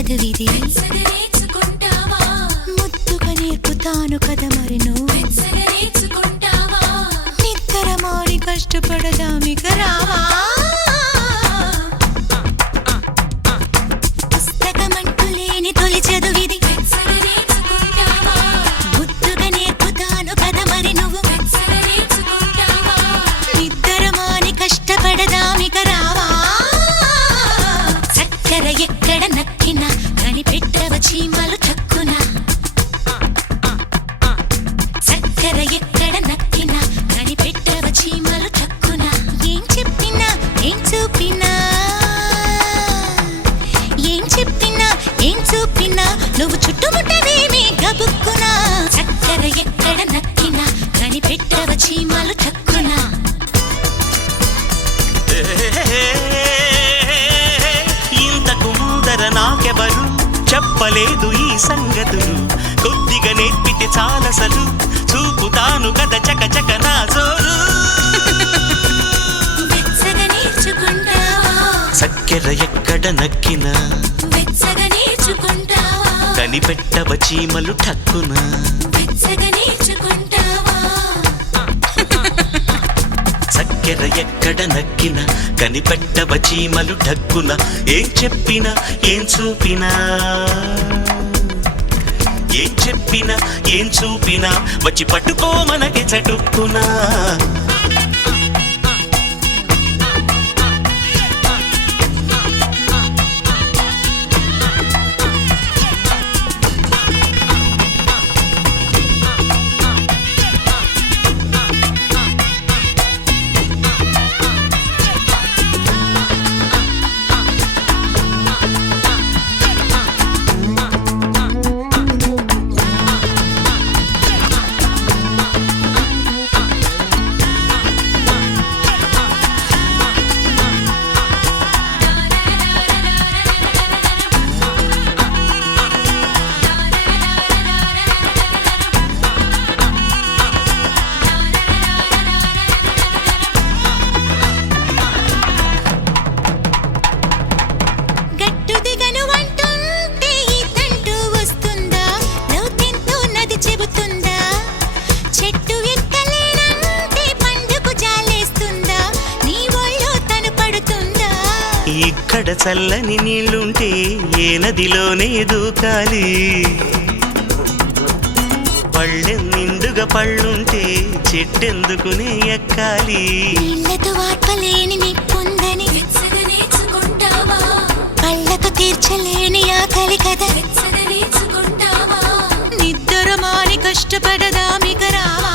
చదివిది ముద్దుగా నేర్పుతాను కదా మరి నువ్వు నిద్ర మారి కష్టపడదామిక రావా పుస్తకమంటూ లేని తొలి చదివిది ముద్దుగా నేర్పుతాను కదా మరి నువ్వు నిద్ర మాని కష్టపడదామిక రావా చక్కెర ఎక్కడ నక్కినా కనిపెట్టవ చీమలు టక్కున చక్కెర ఎక్కడ నక్కినా కనిపెట్టవ చీమలు టక్కున ఏం చెప్పినా ఏం చూపినా ఏం చెప్పినా ఏం చూపినా నువ్వు చుట్టుముట్టవేమి గబుక్కునా చక్కెర ఎక్కడ నక్కినా కనిపెట్టవ చీమలు టక్కున ఇంతకు ముందర నాకెవరు చెప్పలేదు ఈ సంగతులు కొద్దిగా నేర్పితే చాలసలు చూపుతాను కదా చకచక నా జోరు వెచ్చగా నేర్చుకుంటావా చక్కెర ఎక్కడ నక్కినా వెచ్చగా నేర్చుకుంటావా కనిపెట్టవ చీమలు టక్కున వెచ్చగా నేర్చుకుంటావా చక్కెర ఎక్కడ నక్కినా కనిపెట్టవ చీమలు టక్కున ఏం చెప్పినా ఏం చూపినా ఏం చెప్పినా ఏం చూపినా వచ్చి పట్టుకో మనకి చటుక్కునా గట్టు దిగను అంటుంటే ఈ తంటూ వస్తుందా లోతెంతో నది చెబుతుందా చెట్టు ఎక్కలేనంటే పండుకు జాలేస్తుందా నీ ఒళ్ళో తను పడుతుందా ఇక్కడ చల్లని నీళ్లుంటే ఏ నదిలోనే దూకాలి పళ్ళెం నిండుగా పళ్ళుంటే చెట్టెందుకునే ఎక్కాలి నీళ్లతో వార్పలేని నిప్పుందని వెచ్చగా నేర్చుకుంటావా కళ్ళకు తీర్చలేని ఆకలి కదా వెచ్చగా నేర్చుకుంటావా నిద్ర మాని కష్టపడదామిక రావా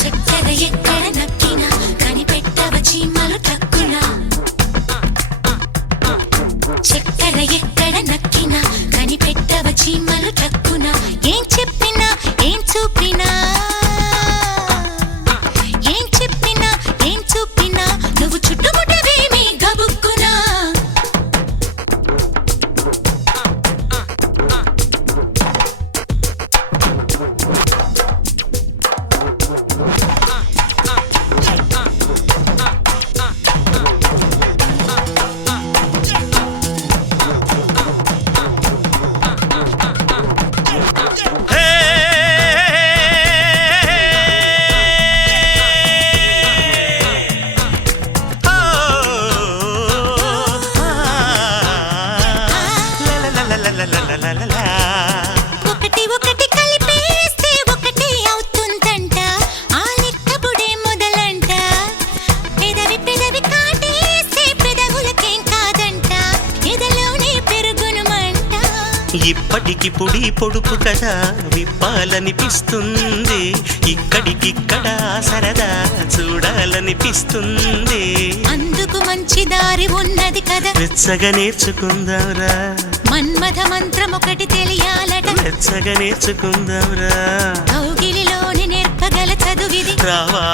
చక్కెర ఎక్కడ నక్కినా కనిపెట్టవ చీమలు టక్కున చక్కెర ఎక్కడ నక్కినా కనిపెట్టవ చీమలు టక్కున ఏం చెప్పినా ఏం చూపినా ఏం చెప్పినా ఏం చూపినా నువ్వు చుట్టుముట్టవేమి గబుక్కునా ఒకటి ఒకటి కలిపేస్తే ఒకటి అవుతుందంట ఆ లెక్కపుడే మొదలంట పెదవి పెదవి కాటేస్తే పెదవులకేం కాదంట ఎదలోనే పెరుగును మంట ఇప్పటికిప్పుడి పొడుపు కదా విప్పాలనిపిస్తుంది ఇక్కడికిక్కడ సరదా చూడాలనిపిస్తుంది అందుకు మంచి దారి ఉన్నది కదా వెచ్చగా నేర్చుకుందాంరా మన్మథ మంత్రం ఒకటి తెలియాలట వెచ్చగా నేర్చుకుందాంరా కౌగిలిలోని నేర్పగల చదువిది రావా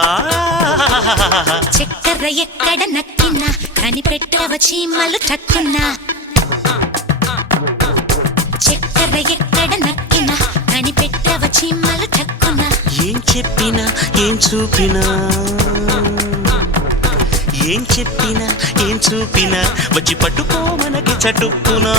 చక్కెర ఎక్కడ నక్కినా కనిపెట్టవ చీమలు టక్కున్నా చక్కెర ఎక్కడ నక్కినా కనిపెట్టవ చీమలు టక్కున్నా ఏం చెప్పినా ఏం చూపినా ఏం చెప్పినా ఏం చూపినా వచ్చి పట్టుకో మనకి చటుక్కునా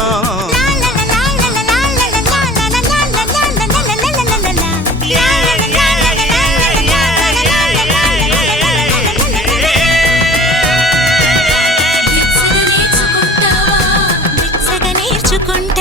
నేర్చుకుంటావా